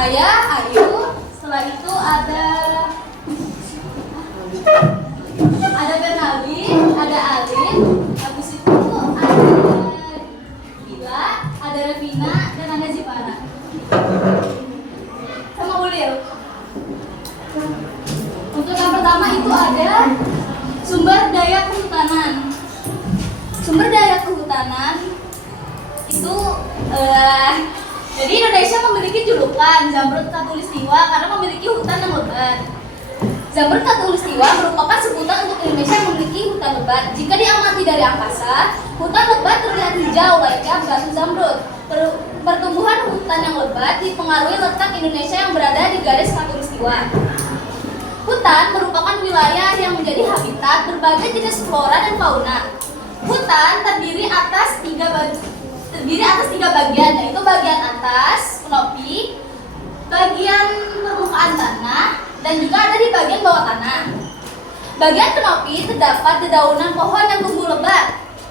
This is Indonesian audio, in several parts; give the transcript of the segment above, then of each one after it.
saya Ayu. Setelah itu ada Bernaldi, ada Alin, habis itu ada Bila, ada Revina, dan ada Zipana. Sama Ulil. Untuk yang pertama itu ada sumber daya kehutanan. Sumber daya kehutanan itu jadi Indonesia memiliki julukan Zamrud Khatulistiwa karena memiliki hutan yang lebat. Zamrud Khatulistiwa merupakan sebutan untuk Indonesia yang memiliki hutan lebat. Jika diamati dari angkasa, hutan lebat terlihat hijau layaknya batu zamrud. Pertumbuhan hutan yang lebat dipengaruhi letak Indonesia yang berada di garis khatulistiwa. Hutan merupakan wilayah yang menjadi habitat berbagai jenis flora dan fauna. Hutan terdiri atas tiga bagian, yaitu bagian atas, penopi, bagian permukaan tanah, dan juga ada di bagian bawah tanah. Bagian penopi terdapat dedaunan pohon yang tumbuh lebat.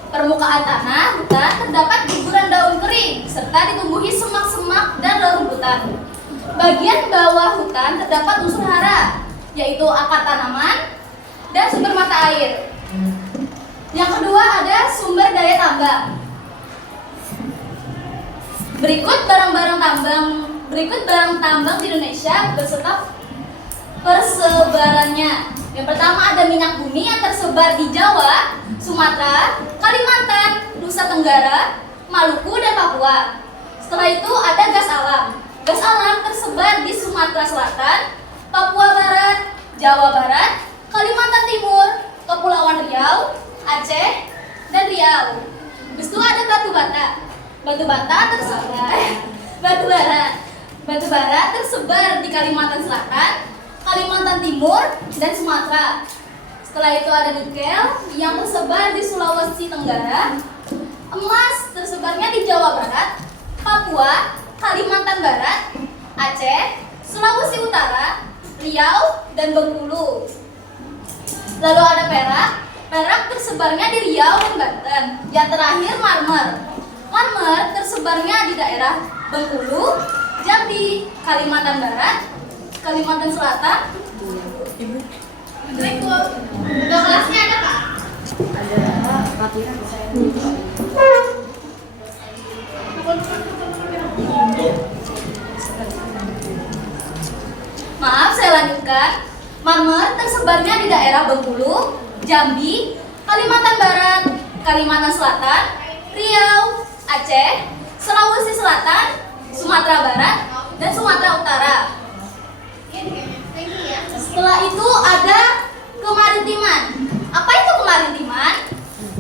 Permukaan tanah hutan terdapat guguran daun kering, serta ditumbuhi semak-semak dan rerumputan. Bagian bawah hutan terdapat unsur hara, yaitu akar tanaman dan sumber mata air. Yang kedua ada sumber daya tambang. Berikut barang tambang di Indonesia beserta persebarannya. Yang pertama ada minyak bumi yang tersebar di Jawa, Sumatera, Kalimantan, Nusa Tenggara, Maluku, dan Papua. Setelah itu ada gas alam. Gas alam tersebar di Sumatera Selatan, Papua Barat, Jawa Barat, Kalimantan Timur, Kepulauan Riau, Aceh, dan Riau. Habis itu ada batu bata. Batu bara tersebar di Kalimantan Selatan, Kalimantan Timur, dan Sumatera. Setelah itu ada nikel yang tersebar di Sulawesi Tenggara. Emas tersebarnya di Jawa Barat, Papua, Kalimantan Barat, Aceh, Sulawesi Utara, Riau, dan Bengkulu. Lalu ada perak. Perak tersebarnya di Riau dan Banten. Yang terakhir marmer. Marmer tersebarnya di daerah Bengkulu, Jambi, Kalimantan Barat, Kalimantan Selatan. Berikut. Udah kelasnya ada Kak? Ada latihan. Maaf, saya lanjutkan. Marmer tersebarnya di daerah Bengkulu, Jambi, Kalimantan Barat, Kalimantan Selatan, Riau, Aceh, Sulawesi Selatan, Sumatera Barat, dan Sumatera Utara. Setelah itu ada kemaritiman. Apa itu kemaritiman?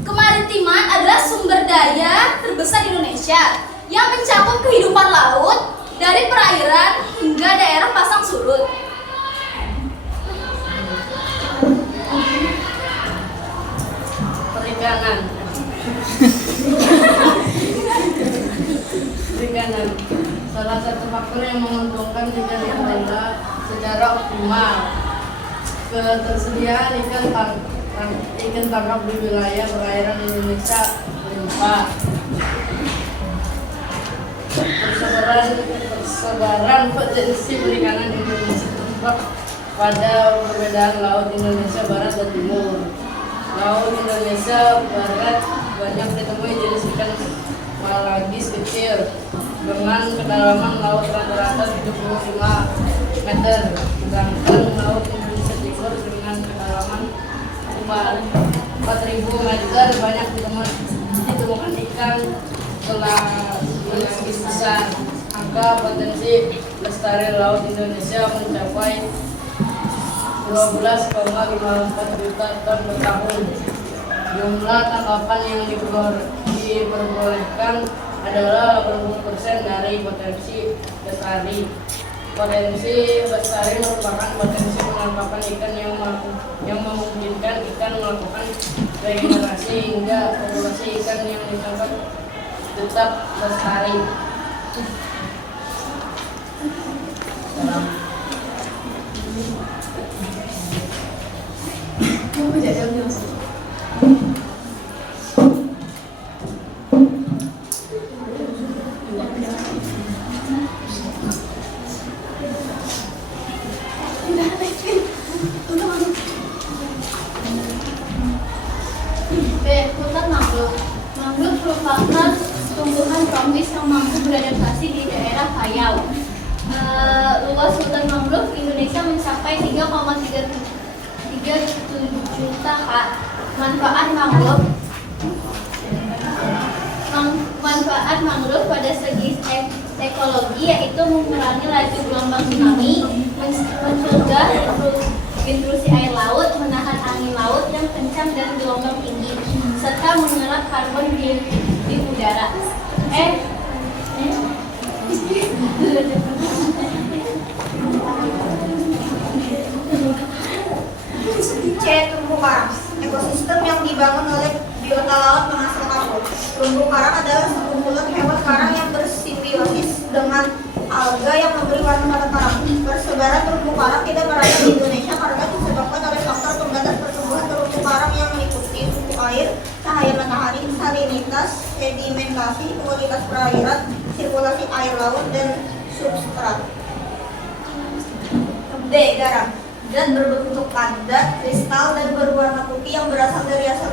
Kemaritiman adalah sumber daya terbesar di Indonesia yang mencakup kehidupan laut dari perairan hingga daerah pasang surut. Perikanan. Salah satu faktor yang menguntungkan jika dikelola secara optimal. Ketersediaan ikan tangkap di wilayah perairan Indonesia melimpah. Persebaran potensi perikanan Indonesia terdapat pada perbedaan laut Indonesia Barat dan Timur. Laut Indonesia Barat banyak ditemui jenis ikan malagis kecil dengan kedalaman laut rata-rata 75 meter, sedangkan laut Indonesia Timur dengan kedalaman 4.000 meter banyak ditemukan ikan malagis besar. Angka potensi lestari laut Indonesia mencapai 12,54 juta ton per tahun. Jumlah tangkapan yang diperbolehkan adalah 80% dari potensi lestari. Potensi lestari merupakan potensi penangkapan ikan yang memungkinkan ikan melakukan regenerasi hingga populasi ikan yang ditangkap tetap lestari. tropis yang mampu beradaptasi di daerah Payau. Luas hutan mangrove Indonesia mencapai 3,37 juta ha. Manfaat mangrove pada segi ekologi yaitu mengurangi laju gelombang tsunami, mencegah intrusi air laut, menahan angin laut yang kencang dan gelombang tinggi, serta menyerap karbon di udara. C. Terumbu karang. Ekosistem yang dibangun oleh biota laut menghasilkan laut. Terumbu karang adalah sekumpulan hewan karang yang bersimbiosis dengan alga yang memberi warna pada karang. Persebaran terumbu karang tidak merata di Indonesia karena disebabkan oleh faktor pembatas pertumbuhan terumbu karang yang meliputi suhu air, cahaya matahari, salinitas, sedimentasi, kualitas perairan, sirkulasi air laut, dan substrat. D. Garam. Zat berbentuk padat, kristal, dan berwarna putih yang berasal dari hasil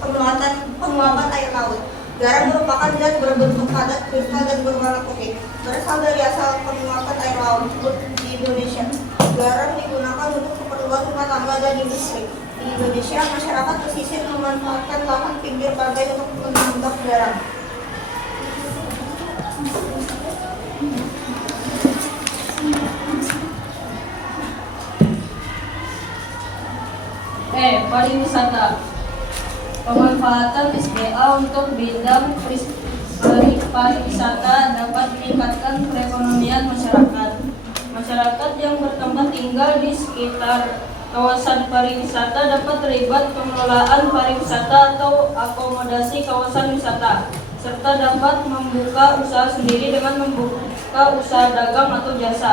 penguapan air laut. Garam merupakan zat berbentuk padat, kristal, dan berwarna putih, berasal dari asal penguapan air laut di Indonesia. Garam digunakan untuk keperluan rumah tangga dan industri. Di Indonesia, masyarakat pesisir memanfaatkan lahan pinggir pantai untuk menambang garam. Pariwisata. Pemanfaatan SBA untuk bidang pariwisata dapat meningkatkan perekonomian masyarakat. Masyarakat yang bertempat tinggal di sekitar kawasan pariwisata dapat terlibat pengelolaan pariwisata atau akomodasi kawasan wisata, serta dapat membuka usaha sendiri dengan membuka usaha dagang atau jasa.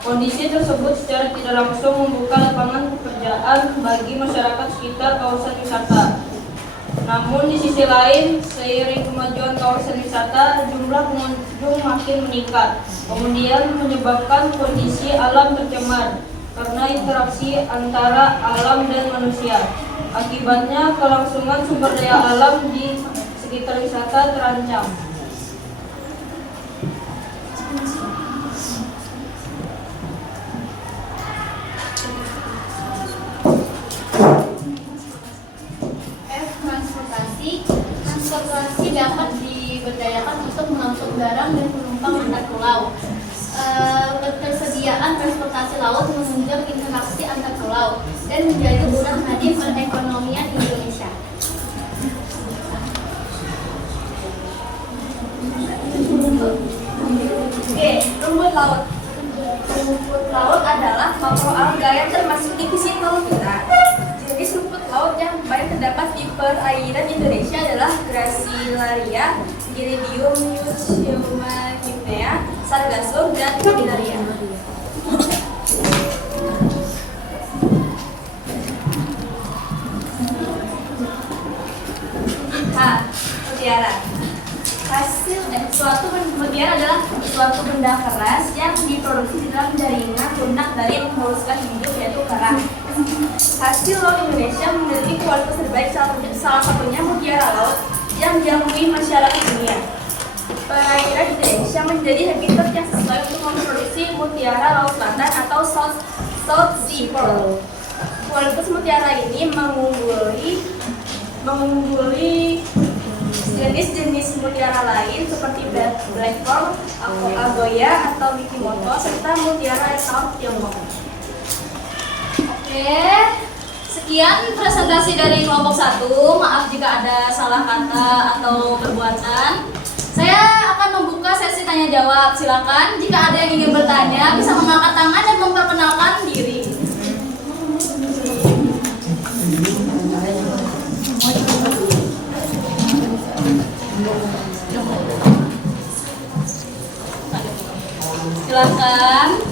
Kondisi tersebut secara tidak langsung membuka lapangan pekerjaan bagi masyarakat sekitar kawasan wisata. Namun di sisi lain, seiring kemajuan kawasan wisata, jumlah pengunjung makin meningkat, kemudian menyebabkan kondisi alam tercemar karena interaksi antara alam dan manusia. Akibatnya, kelangsungan sumber daya alam di sekitar wisata terancam. Transportasi dapat diberdayakan untuk mengangkut barang dan penumpang antar pulau. Ketersediaan transportasi laut menunjang interaksi antar pulau dan menjadi usaha nadi perekonomian Indonesia. Oke, rumput laut. Rumput laut adalah makroalga yang termasuk divisi kita. Jenis rumput laut yang banyak terdapat di perairan Indonesia adalah Gracilaria, Giridium, Eucheumacipea, Sargassum, dan Cabillaria. Mutiara. Mutiara adalah suatu benda keras yang diproduksi di dalam jaringan lunak dari moluskan hidup yaitu kerang. Hasil laut Indonesia memiliki kualitas terbaik, salah satunya mutiara laut yang diakui masyarakat dunia. Perairan Indonesia menjadi habitat yang sesuai untuk memproduksi mutiara laut selatan atau South Sea Pearl. Kualitas mutiara ini mengungguli jenis-jenis mutiara lain seperti black pearl, agoya atau mikimoto, serta mutiara asal Tiongkok. Oke, sekian presentasi dari kelompok 1. Maaf jika ada salah kata atau perbuatan. Saya akan membuka sesi tanya jawab. Silakan jika ada yang ingin bertanya bisa mengangkat tangan dan memperkenalkan diri. Silakan.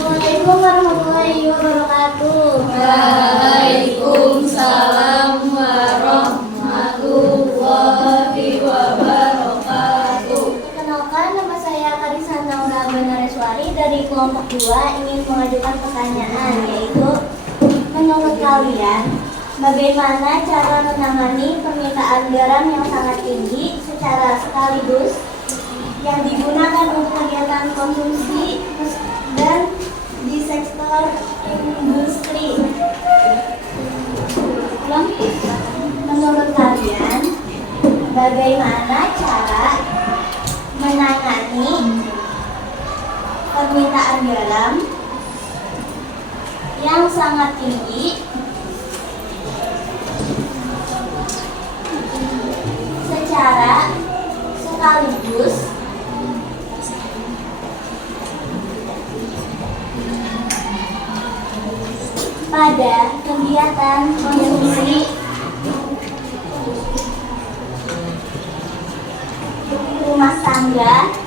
Assalamualaikum warahmatullahi wabarakatuh. Waalaikumsalam warahmatullahi wabarakatuh. Perkenalkan, nama saya Karisa Naura Banareswari dari kelompok 2 ingin mengajukan pertanyaan, yaitu menurut kalian bagaimana cara menangani permintaan garam yang sangat tinggi secara sekaligus yang digunakan untuk kegiatan konsumsi dan di sektor industri. Menurut kalian, bagaimana cara menangani permintaan garam yang sangat tinggi secara sekaligus pada kegiatan konsumsi rumah tangga